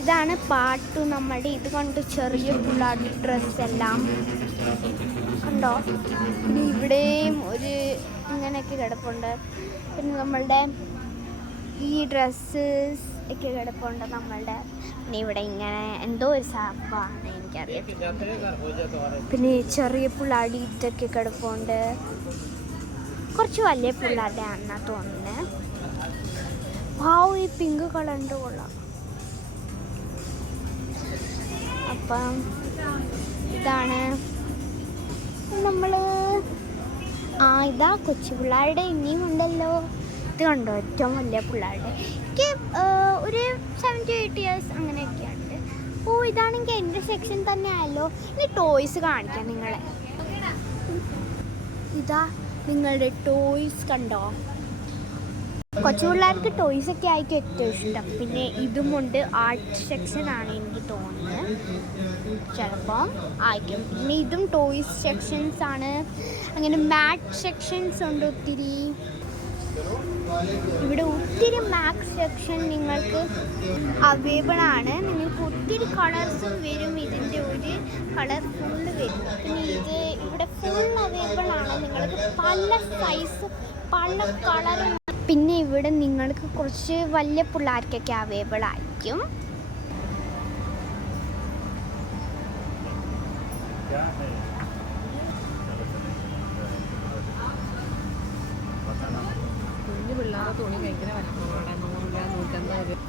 ഇതാണ് പാട്ടു നമ്മുടെ. ഇത് കണ്ട് ചെറിയ പിള്ളേരുടെ ഡ്രസ്സെല്ലാം കണ്ടോ. പിന്നെ ഇവിടെയും ഒരു ഇങ്ങനെയൊക്കെ കിടപ്പുണ്ട്. പിന്നെ നമ്മളുടെ ഈ ഡ്രസ്സസ് ഒക്കെ കിടപ്പുണ്ട് നമ്മളുടെ. പിന്നെ ഇവിടെ ഇങ്ങനെ എന്തോ ഒരു സാധനമാണ് എനിക്കറിയാം. പിന്നെ ചെറിയ പിള്ളേരുടെ ഇതൊക്കെ കിടപ്പുണ്ട്. കുറച്ച് വലിയ പിള്ളേരുടെ ആണെന്നാ തോന്നുന്നത്. ഈ പിങ്ക് കളറിൻ്റെ കൊള്ളാം. അപ്പം ഇതാണ് നമ്മൾ. ഇതാ കൊച്ചു പിള്ളേരുടെ ഇനിയും ഉണ്ടല്ലോ. ഇത് കണ്ടോ, ഏറ്റവും വലിയ പിള്ളേരുടെ. എനിക്ക് ഒരു 7 to 8 years അങ്ങനെയൊക്കെയാണ്. ഇതാണെങ്കിൽ എൻ്റെ സെക്ഷൻ തന്നെ ആയല്ലോ. ഇനി ടോയ്സ് കാണിക്കാം നിങ്ങളെ. ഇതാ നിങ്ങളുടെ ടോയ്സ് കണ്ടോ. കൊച്ചു പിള്ളേർക്ക് ടോയ്സ് ഒക്കെ ആയിരിക്കും ഏറ്റവും ഇഷ്ടം. പിന്നെ ഇതുമുണ്ട്. ആർട്ട് സെക്ഷനാണ് എനിക്ക് തോന്നുന്നത്, ചിലപ്പോൾ ആയിരിക്കും. പിന്നെ ഇതും ടോയ്സ് സെക്ഷൻസ് ആണ്. അങ്ങനെ മാറ്റ് സെക്ഷൻസ് ഉണ്ട് ഒത്തിരി. ഇവിടെ ഒത്തിരി മാറ്റ് സെക്ഷൻ നിങ്ങൾക്ക് അവൈലബിൾ ആണ്. നിങ്ങൾക്ക് ഒത്തിരി കളേഴ്സും വരും. ഇതിൻ്റെ ഒരു കളർ ഫുള്ള് വരും. പിന്നെ ഇത് ഇവിടെ ഫുൾ അവൈലബിൾ ആണ്. നിങ്ങൾക്ക് പല സൈസ് പല കളറും. പിന്നെ ഇവിടെ നിങ്ങൾക്ക് കുറച്ച് വലിയ പിള്ളേർക്കൊക്കെ അവൈലബിൾ ആയിരിക്കും. കുഞ്ഞു പിള്ളേരുടെ തുണി ഭയങ്കര വിലക്കുറവാണ്. 100 രൂപ 150 രൂപ.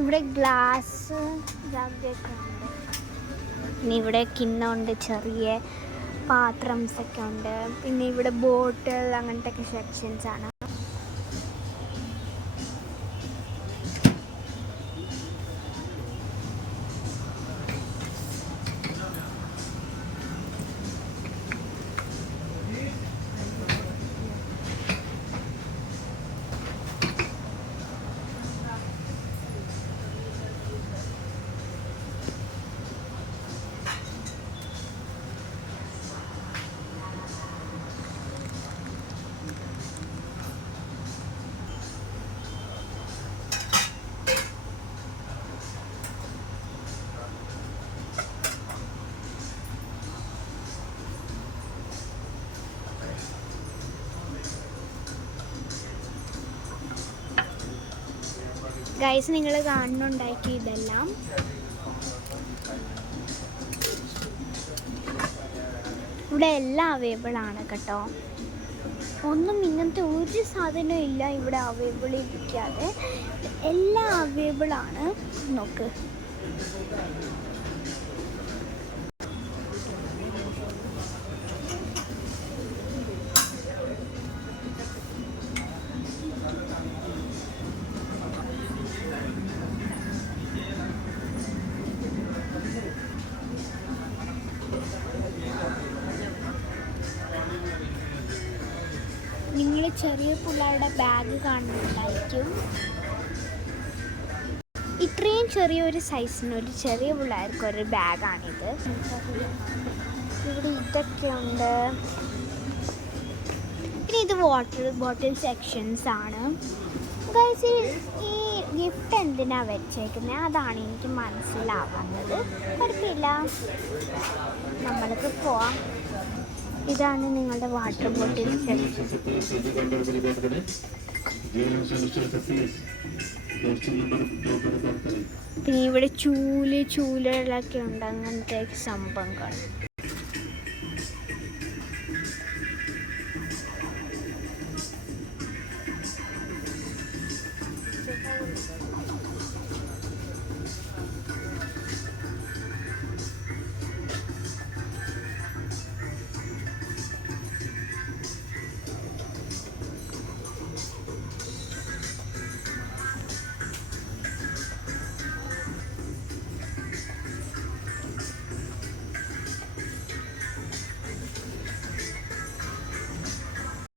ഇവിടെ ഗ്ലാസ് ജാഗൊക്കെ ഉണ്ട്. പിന്നെ ഇവിടെ കിണ്ണമുണ്ട്, ചെറിയ പാത്രംസ് ഒക്കെ ഉണ്ട്. പിന്നെ ഇവിടെ ബോട്ടിൽ അങ്ങനത്തെ ഒക്കെ സെക്ഷൻസ് ആണ്. ഗൈസ്, നിങ്ങൾ കാണുന്നുണ്ടായിരിക്കും ഇതെല്ലാം. ഇവിടെ എല്ലാം അവൈലബിൾ ആണ് കേട്ടോ. ഒന്നും ഇങ്ങനത്തെ ഒരു സാധനവും ഇല്ല ഇവിടെ അവൈലബിൾ ഇരിക്കാതെ. എല്ലാം അവൈലബിൾ ആണ്. നോക്ക്, നിങ്ങൾ ചെറിയ പിള്ളേരുടെ ബാഗ് കാണുന്നുണ്ടായിരിക്കും. ഇത്രയും ചെറിയൊരു സൈസിന് ഒരു ചെറിയ പിള്ളേർക്ക് ഒരു ബാഗാണിത്. ഇവിടെ ഇതൊക്കെ ഉണ്ട്. പിന്നെ ഇത് വാട്ടർ ബോട്ടിൽ സെക്ഷൻസ് ആണ്. ഗൈസ്, ഈ ഗിഫ്റ്റ് എന്തിനാണ് വെച്ചേക്കുന്നത് അതാണ് എനിക്ക് മനസ്സിലാവാത്തത്. കുഴപ്പമില്ല, നമ്മൾക്ക് പോവാം. ഇതാണ് നിങ്ങളുടെ വാട്ടർ ബോട്ടിൽ സെക്ഷൻ. പിന്നെ ഇവിടെ ചൂലുകളൊക്കെ ഉണ്ട്, അങ്ങനത്തെ സംഭവങ്ങൾ.